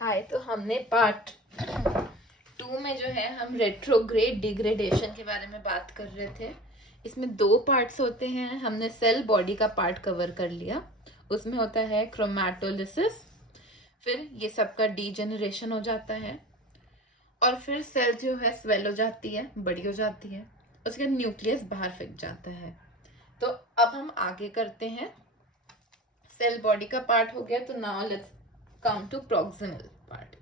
हाय, तो हमने पार्ट 2 में जो है हम रेट्रोग्रेड डिग्रेडेशन के बारे में बात कर रहे थे। इसमें 2 पार्ट्स होते हैं। हमने सेल बॉडी का पार्ट कवर कर लिया। उसमें होता है क्रोमैटोलिसिस, फिर ये सबका डीजेनरेशन हो जाता है और फिर सेल जो है स्वेल हो जाती है, बड़ी हो जाती है, उसके न्यूक्लियस बाहर फेंक जाता है। तो अब हम आगे करते हैं। सेल बॉडी का पार्ट हो गया, तो now let's come to proximal part.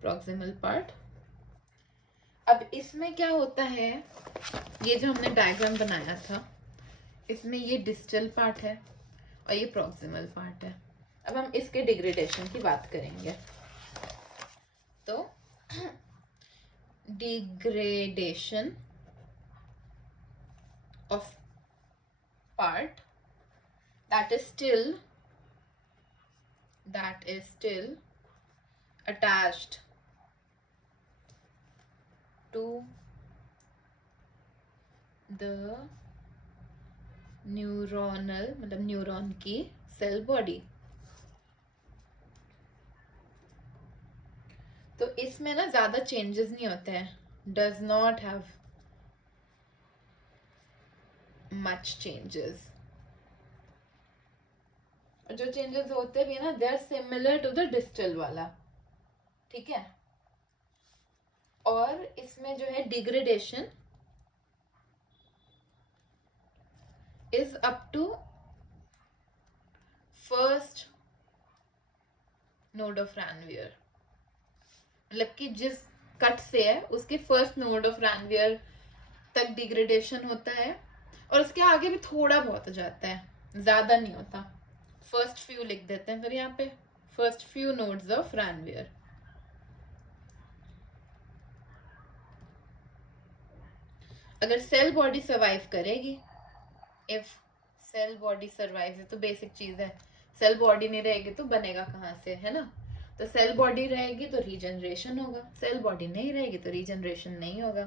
Proximal part, अब इसमें क्या होता है, ये जो हमने डायग्राम बनाया था, इसमें ये डिस्टल पार्ट है और ये प्रॉक्सिमल पार्ट है। अब हम इसके डिग्रेडेशन की बात करेंगे। तो degradation of part that is still attached to the neuronal, मतलब न्यूरॉन की सेल बॉडी। तो इसमें ना ज्यादा चेंजेस नहीं होते हैं, does not have much changes. जो चेंजेस होते भी है ना, they are similar to the distal वाला, ठीक है। और इसमें जो है degradation is up to first node of Ranvier, मतलब कि जिस कट से है उसके फर्स्ट नोड ऑफ रैनवियर तक डिग्रेडेशन होता है, और उसके आगे भी थोड़ा बहुत हो जाता है, ज्यादा नहीं होता। फर्स्ट फ्यू लिख देते हैं फिर यहाँ पे, first few nodes of Ranvier. अगर सेल बॉडी सर्वाइव करेगी, इफ सेल बॉडी सर्वाइव, तो बेसिक चीज है, सेल बॉडी नहीं रहेगी तो बनेगा कहाँ से, है ना। तो सेल बॉडी रहेगी तो रीजनरेशन होगा, सेल बॉडी नहीं रहेगी तो रीजनरेशन नहीं होगा।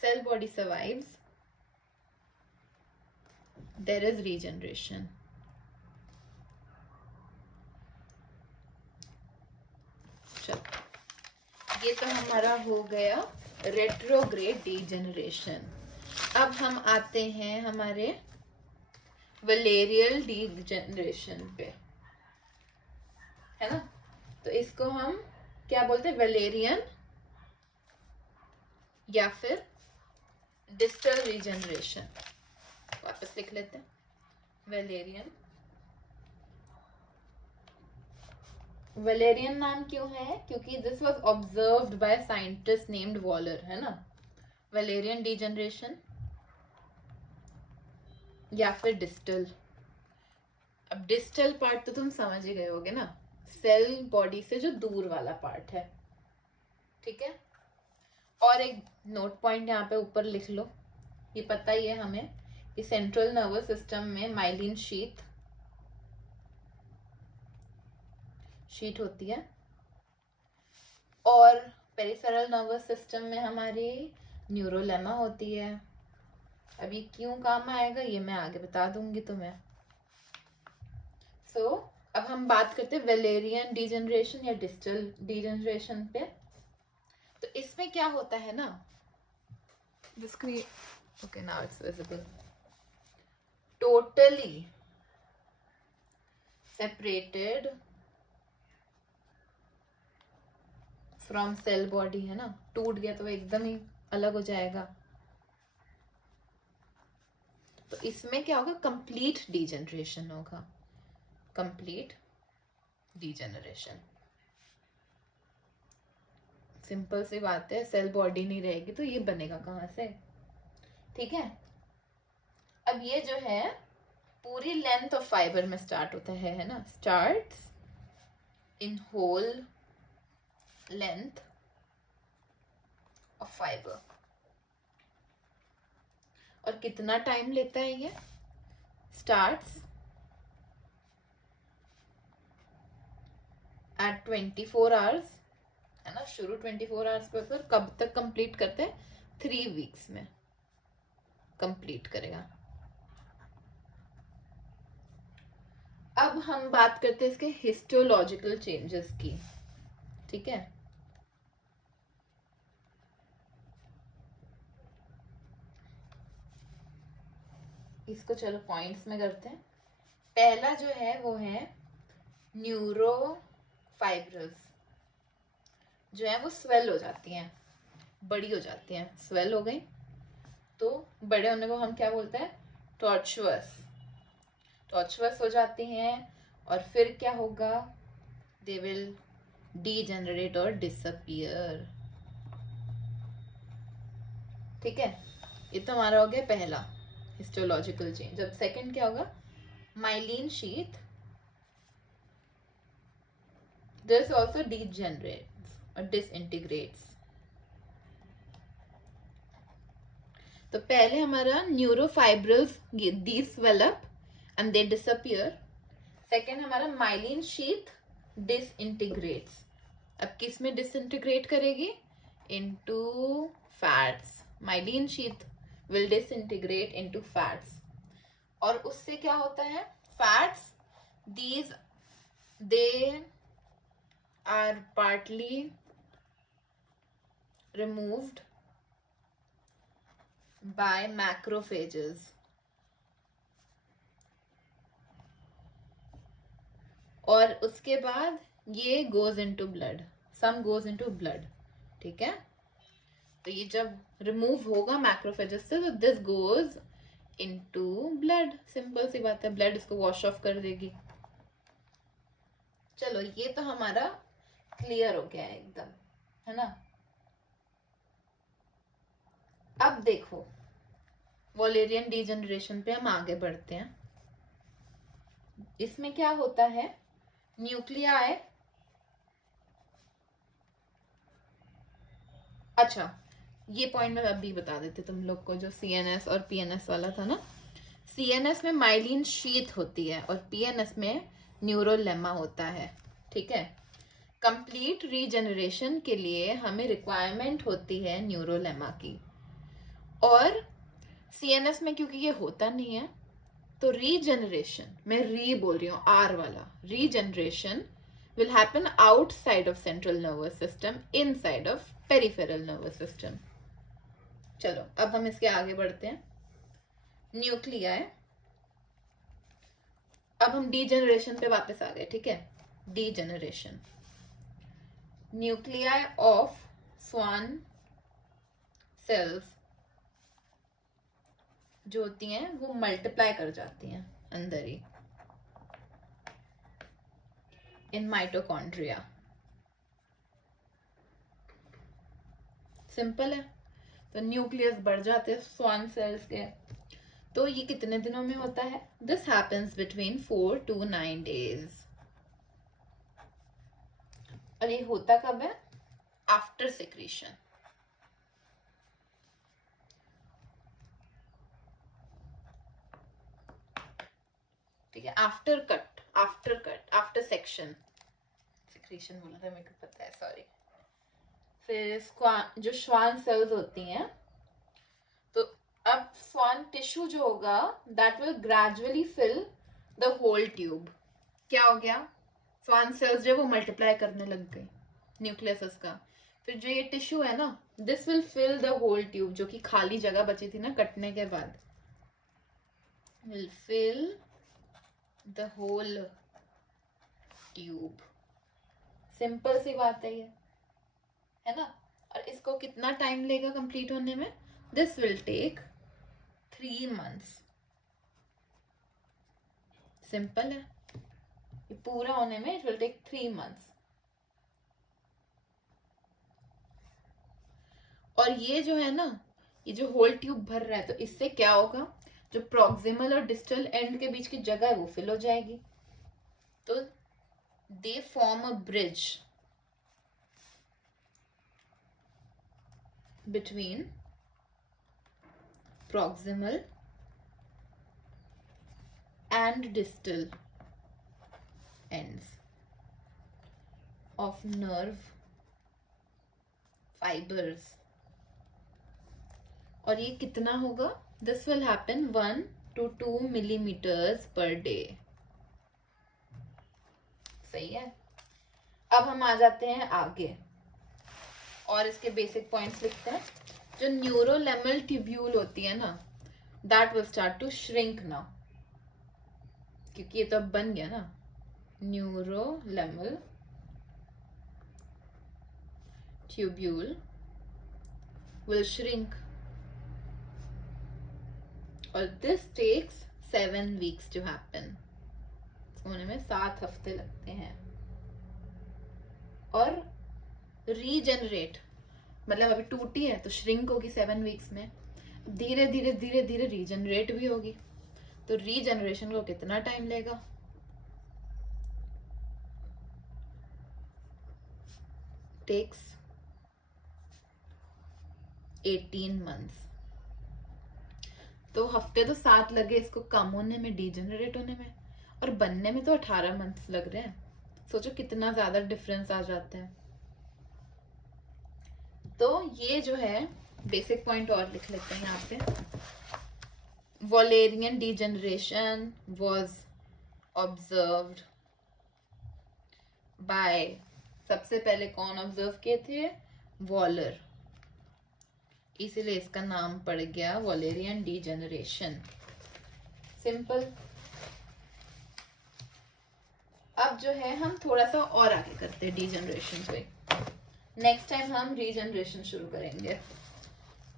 Cell body survives, there is regeneration. चलो, ये तो हमारा हो गया रेट्रोग्रेड डीजेनरेशन। अब हम आते हैं हमारे वलेरियल डीजेनरेशन पे, है ना। तो इसको हम क्या बोलते हैं, वलेरियन या फिर डिस्टल रीजनरेशन। वापस लिख लेते हैं, वलेरियन। वलेरियन नाम क्यों है, क्योंकि this was observed by scientist named Waller, है ना। वलेरियन डीजेनरेशन या फिर डिस्टल। अब डिस्टल पार्ट तो तुम समझ ही गए होगे ना, सेल बॉडी से जो दूर वाला पार्ट है, ठीक है। और एक नोट पॉइंट यहाँ पे ऊपर लिख लो, ये पता ही है हमें कि सेंट्रल नर्वस सिस्टम में माइलिन शीट होती है, और पेरिफेरल नर्वस सिस्टम में हमारी न्यूरोलेमा होती है। अभी क्यों काम आएगा ये मैं आगे बता दूंगी तुम्हें। सो अब हम बात करते हैं वलेरियन डीजेनरेशन या डिस्टल डीजेनरेशन पे। तो इसमें क्या होता है ना, the screen, okay, now it's visible, totally separated from cell body, है ना। टूट गया तो एकदम ही अलग हो जाएगा। तो इसमें क्या होगा, कंप्लीट डीजेनरेशन होगा, कंप्लीट डीजेनरेशन। सिंपल सी बात है, सेल बॉडी नहीं रहेगी तो ये बनेगा कहां से, ठीक है। अब ये जो है पूरी लेंथ ऑफ फाइबर में स्टार्ट होता है ना, starts in whole length of fibre. और कितना टाइम लेता है ये, स्टार्ट्स एट 24 आवर्स, है ना। शुरू 24 आवर्स पे, फिर कब तक कंप्लीट करते हैं, 3 वीक्स में कंप्लीट करेगा। अब हम बात करते हैं इसके हिस्टोलॉजिकल चेंजेस की, ठीक है। इसको चलो पॉइंट्स में करते हैं। पहला जो है वो है न्यूरोफाइब्रस, जो है वो स्वेल हो जाती हैं, बड़ी हो जाती हैं, स्वेल हो गई तो बड़े होने को हम क्या बोलते हैं, टॉर्चुअस। टॉर्चुअस हो जाती हैं और फिर क्या होगा, दे विल डीजेनरेट और डिसअपियर, ठीक है। ये तो हमारा हो गया पहला हिस्टोलॉजिकल चेंज। अब सेकंड क्या होगा, myelin sheath this also degenerates और डिसइंटीग्रेट्स। तो पहले हमारा neurofibrils they swell up and they disappear. Second हमारा माइलिन शीथ डिसइंटीग्रेट्स। अब किस में डिसइंटीग्रेट करेगी, into fats. Myelin sheath will disintegrate into fats. और उससे क्या होता है, fats these they are partly removed by macrophages, और उसके बाद ये goes into blood, some goes into blood, ठीक है। तो ये जब रिमूव होगा मैक्रोफेजेस से तो this goes into blood, simple सी बात है, ब्लड इसको वॉश ऑफ कर देगी। चलो ये तो हमारा क्लियर हो गया है एकदम, है ना। अब देखो वॉलेरियन डीजनरेशन पे हम आगे बढ़ते हैं। इसमें क्या होता है, न्यूक्लियाई, अच्छा ये पॉइंट मैं अभी बता देते तुम लोग को, जो सीएनएस और पीएनएस वाला था ना। सीएनएस में माइलिन शीथ होती है और पीएनएस में न्यूरोलेमा होता है, ठीक है। कंप्लीट रीजनरेशन के लिए हमें रिक्वायरमेंट होती है न्यूरोलेमा की, और सीएनएस में क्योंकि ये होता नहीं है तो रीजनरेशन, मैं री बोल रही हूँ आर वाला, regeneration will happen outside of central nervous system, inside of peripheral nervous system. चलो अब हम इसके आगे बढ़ते हैं। न्यूक्लियाई, अब हम डीजेनरेशन पे वापस आ गए, ठीक है। Degeneration, nuclei of Schwann cells जो होती हैं वो मल्टीप्लाई कर जाती हैं अंदर ही, इन माइटोकॉन्ड्रिया। सिंपल है, तो न्यूक्लियस बढ़ जाते हैं स्वान सेल्स के। तो ये कितने दिनों में होता है, this happens between 4 to 9 days। और ये होता कब है, आफ्टर सिक्रीशन, ठीक है। After cut, after section, secretion बोला था मेरे को पता है, सॉरी। फिर जो श्वान सेल्स होती हैं, तो अब स्वान टिश्यू जो होगा that will gradually fill the whole tube. क्या हो गया, स्वान सेल्स जो वो मल्टीप्लाई करने लग गई न्यूक्लियस का। फिर जो ये टिश्यू है ना, this will fill the whole tube, जो कि खाली जगह बची थी ना कटने के बाद, will fill the whole tube. Simple सी बात है ना। और इसको कितना टाइम लेगा कंप्लीट होने में, this will take 3 months। Simple है, ये पूरा होने में इट विल टेक 3 months। और ये जो है ना, ये जो होल ट्यूब भर रहा है, तो इससे क्या होगा, जो प्रॉक्सिमल और डिस्टल एंड के बीच की जगह है वो फिल हो जाएगी। तो they form a bridge between proximal and distal ends of nerve fibers। और ये कितना होगा, this will happen 1 to 2 millimeters per day। सही है। अब हम आ जाते हैं आगे और इसके बेसिक पॉइंट्स लिखते हैं। जो न्यूरोलेमल ट्यूब्यूल होती है ना, that will start to shrink now, क्योंकि ये तो अब बन गया ना। न्यूरोलेमल ट्यूब्यूल will shrink, और this takes 7 weeks to happen। होने में 7 हफ्ते लगते हैं। और रीजनरेट मतलब अभी टूटी है तो श्रिंक होगी 7 वीक्स में, धीरे धीरे धीरे धीरे रीजनरेट भी होगी। तो रीजनरेशन को कितना टाइम लेगा? Takes 18 months। तो हफ्ते तो 7 लगे इसको कम होने में, डीजनरेट होने में, और बनने में तो 18 months लग रहे हैं। सोचो कितना ज्यादा डिफरेंस आ जाता है। तो ये जो है बेसिक पॉइंट और लिख लेते हैं यहाँ पे। Wallerian degeneration was observed bye, सबसे पहले कौन ऑब्जर्व किए थे? वॉलर, इसीलिए इसका नाम पड़ गया वॉलेरियन डीजनरेशन। सिंपल। अब जो है हम थोड़ा सा और आगे करते हैं डीजनरेशन पे। नेक्स्ट टाइम हम रीजनरेशन शुरू करेंगे।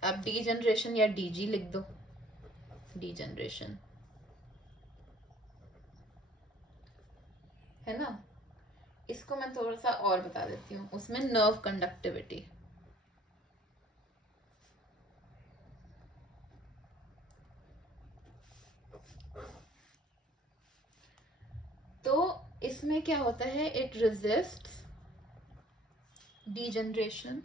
अब डीजनरेशन या डीजी लिख दो, डीजनरेशन है ना। इसको मैं थोड़ा सा और बता देती हूँ। उसमें नर्व कंडक्टिविटी, तो इसमें क्या होता है, it resists degeneration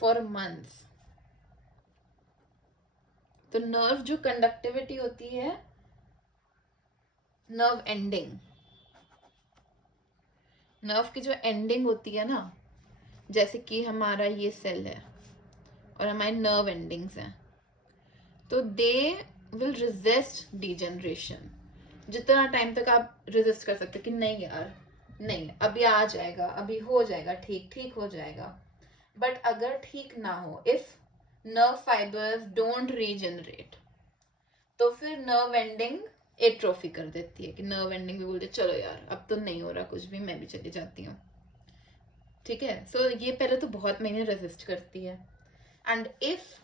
for months. तो नर्व जो कंडक्टिविटी होती है, नर्व एंडिंग, नर्व की जो एंडिंग होती है ना, जैसे कि हमारा ये सेल है और हमारे नर्व एंडिंग्स हैं, तो दे विल रेजिस्ट डीजनरेशन। जितना टाइम तक आप रेजिस्ट कर सकते कि नहीं यार, नहीं अभी आ जाएगा, अभी हो जाएगा, ठीक ठीक हो जाएगा। बट अगर ठीक ना हो, if nerve fibres don't regenerate, तो फिर नर्व एंडिंग एट्रोफी कर देती है कि नर्व एंडिंग भी बोलते चलो यार अब तो नहीं हो रहा कुछ भी, मैं भी चली जाती हूँ। ठीक है। सो ये पहले तो बहुत महीने रेजिस्ट करती है। And if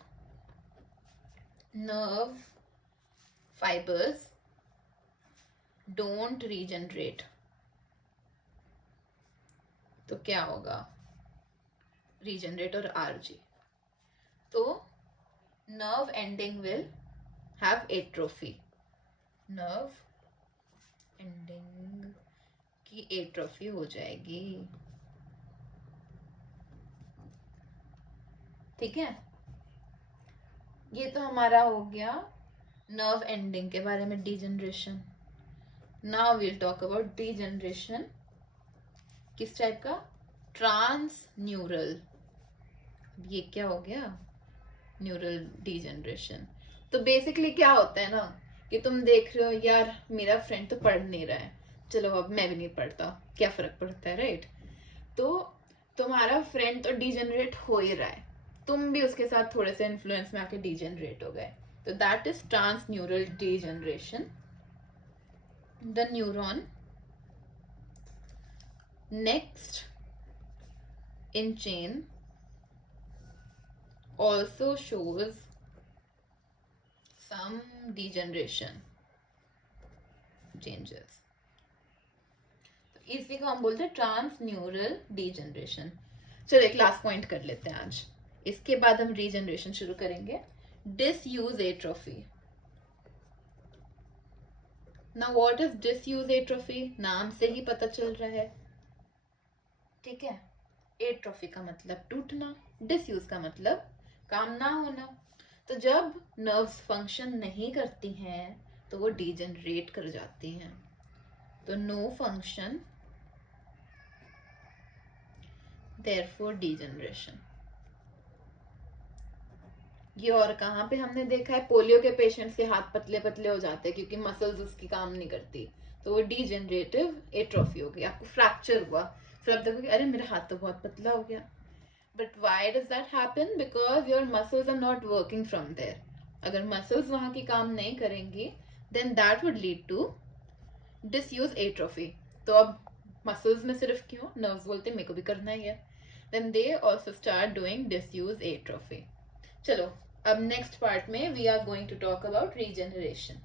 nerve fibers don't regenerate, तो क्या होगा? रीजनरेट और आरजी, तो nerve ending will have atrophy, nerve ending की एट्रोफी हो जाएगी। ठीक है। ये तो हमारा हो गया नर्व एंडिंग के बारे में, degeneration. Now will talk about degeneration किस टाइप का? Trans neural. ये क्या हो गया? Neural degeneration. तो बेसिकली क्या होता है ना कि तुम देख रहे हो यार मेरा फ्रेंड तो पढ़ नहीं रहा है, चलो अब मैं भी नहीं पढ़ता, क्या फर्क पड़ता है, राइट? तो तुम्हारा फ्रेंड तो डीजनरेट हो ही रहा है, तुम भी उसके साथ थोड़े से इन्फ्लुएंस में आके डीजनरेट हो गए, तो that is trans neural degeneration. The neuron next in chain also shows some degeneration changes। तो इसी को हम बोलते हैं ट्रांस न्यूरल डीजनरेशन। चलो एक लास्ट पॉइंट कर लेते हैं आज, इसके बाद हम रीजनरेशन शुरू करेंगे। Disuse atrophy. Now what is disuse atrophy? नाम से ही पता चल रहा है। ठीक है। एट्रोफी का मतलब टूटना, डिसयूज का मतलब काम ना होना। तो जब नर्व्स फंक्शन नहीं करती हैं तो वो डीजनरेट कर जाती हैं। तो नो फंक्शन, देयरफॉर डीजनरेशन। ये और कहाँ पे हमने देखा है, पोलियो के पेशेंट्स के हाथ पतले पतले हो जाते हैं क्योंकि मसल्स उसकी काम नहीं करती, तो वो डीजेनरेटिव एट्रोफी हो गई, आपको फ्रैक्चर हुआ, फिर आप देखोगे अरे मेरा हाथ तो बहुत पतला हो गया. But why does that happen? Because your muscles are not working from there. अगर मसल्स वहाँ की काम नहीं करेंगी then that would lead to disuse atrophy. तो अब मसल्स में सिर्फ क्यों, नर्व्स बोलते मेरे को भी करना ही है, then they also start doing disuse atrophy. चलो अब नेक्स्ट पार्ट में we are going to talk about regeneration.